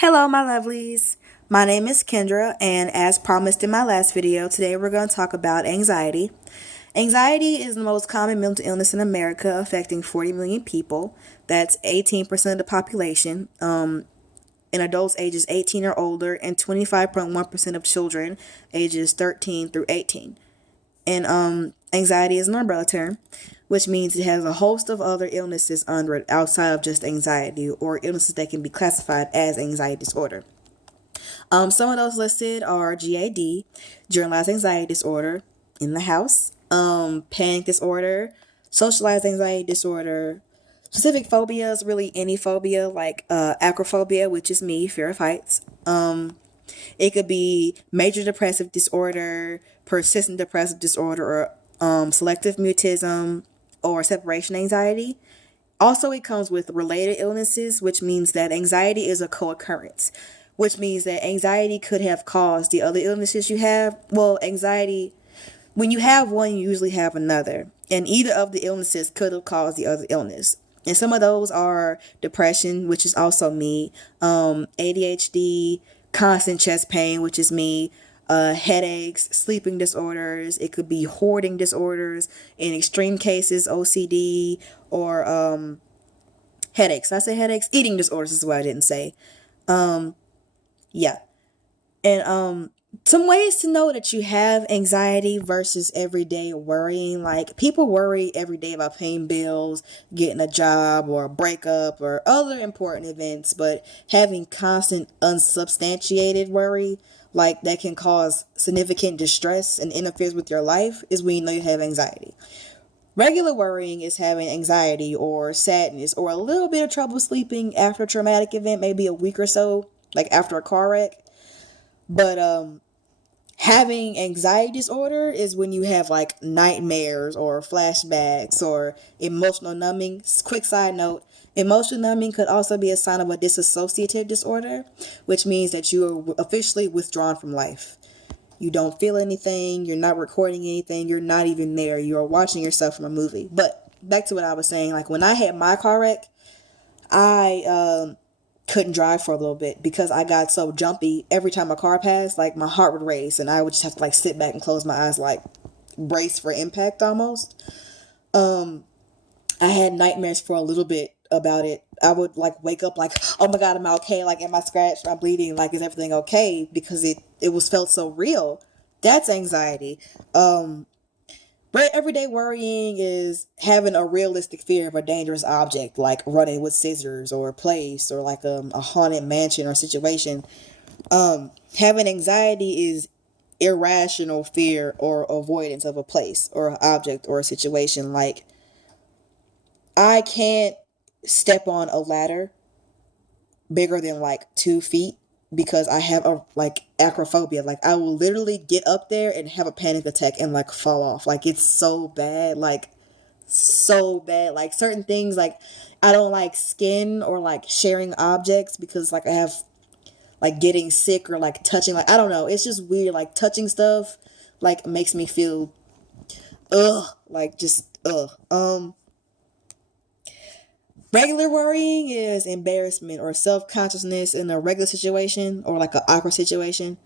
Hello, my lovelies. My name is Kendra, and as promised in my last video, today we're going to talk about anxiety. Anxiety is the most common mental illness in America, affecting 40 million people. That's 18% of the population, in adults ages 18 or older, and 25.1% of children ages 13 through 18. And anxiety is an umbrella term, which means it has a host of other illnesses under it outside of just anxiety or illnesses that can be classified as anxiety disorder. Some of those listed are GAD, generalized anxiety disorder, in the house, panic disorder, socialized anxiety disorder, specific phobias, really any phobia like acrophobia, which is me, fear of heights. It could be major depressive disorder, persistent depressive disorder, or selective mutism, or separation anxiety. Also, it comes with related illnesses, which means that anxiety is a co occurrence, which means that anxiety could have caused the other illnesses you have. Well, anxiety, when you have one, you usually have another, and either of the illnesses could have caused the other illness. And some of those are depression, which is also me, ADHD, constant chest pain, which is me, headaches, sleeping disorders. It could be hoarding disorders. In extreme cases, OCD or headaches. I say headaches. Eating disorders is what I didn't say. Yeah. And some ways to know that you have anxiety versus everyday worrying. Like, people worry every day about paying bills, getting a job or a breakup or other important events, but having constant unsubstantiated worry, like that can cause significant distress and interferes with your life, is when you know you have anxiety. Regular worrying is having anxiety or sadness or a little bit of trouble sleeping after a traumatic event, maybe a week or so, like after a car wreck. But having anxiety disorder is when you have like nightmares or flashbacks or emotional numbing. Quick side note, emotional numbing could also be a sign of a dissociative disorder, which means that you are officially withdrawn from life. You don't feel anything, you're not recording anything, you're not even there, you're watching yourself from a movie. But back to what I was saying, like when I had my car wreck, I couldn't drive for a little bit because I got so jumpy every time a car passed. Like, my heart would race and I would just have to like sit back and close my eyes, like brace for impact almost. I had nightmares for a little bit about it. I would like wake up like, oh my god, am I okay? Like, am I scratched? Am I bleeding? Like, is everything okay? Because it was felt so real. That's anxiety. But everyday worrying is having a realistic fear of a dangerous object, like running with scissors or a place or like a haunted mansion or situation. Having anxiety is irrational fear or avoidance of a place or an object or a situation. Like, I can't step on a ladder bigger than like 2 feet because I have a like acrophobia. Like, I will literally get up there and have a panic attack and like fall off. Like, it's so bad. Like, so bad. Like, certain things, like I don't like skin or like sharing objects because like I have like getting sick or like touching, like I don't know. It's just weird. Like, touching stuff like makes me feel like just regular worrying is embarrassment or self-consciousness in a regular situation or like an awkward situation.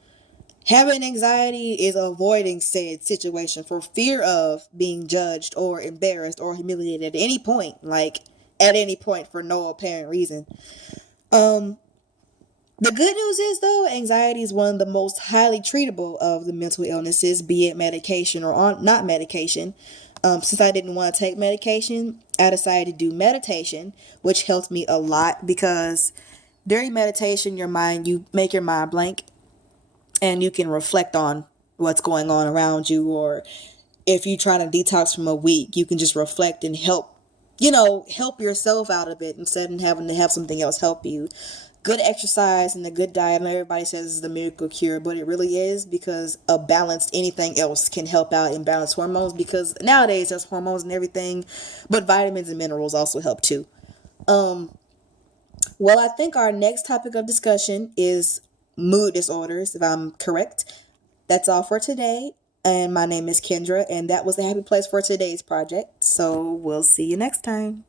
Having anxiety is avoiding said situation for fear of being judged or embarrassed or humiliated at any point, like at any point for no apparent reason. Um, the good news is, though, anxiety is one of the most highly treatable of the mental illnesses, be it medication or not medication. Since I didn't want to take medication, I decided to do meditation, which helped me a lot because during meditation, you make your mind blank and you can reflect on what's going on around you. Or if you're trying to detox from a week, you can just reflect and help yourself out of it instead of having to have something else help you. Good exercise and a good diet, and everybody says is the miracle cure, but it really is, because a balanced anything else can help out in balanced hormones, because nowadays there's hormones and everything, but vitamins and minerals also help too. Well, I think our next topic of discussion is mood disorders, if I'm correct. That's all for today. And my name is Kendra, and that was the happy place for today's project. So we'll see you next time.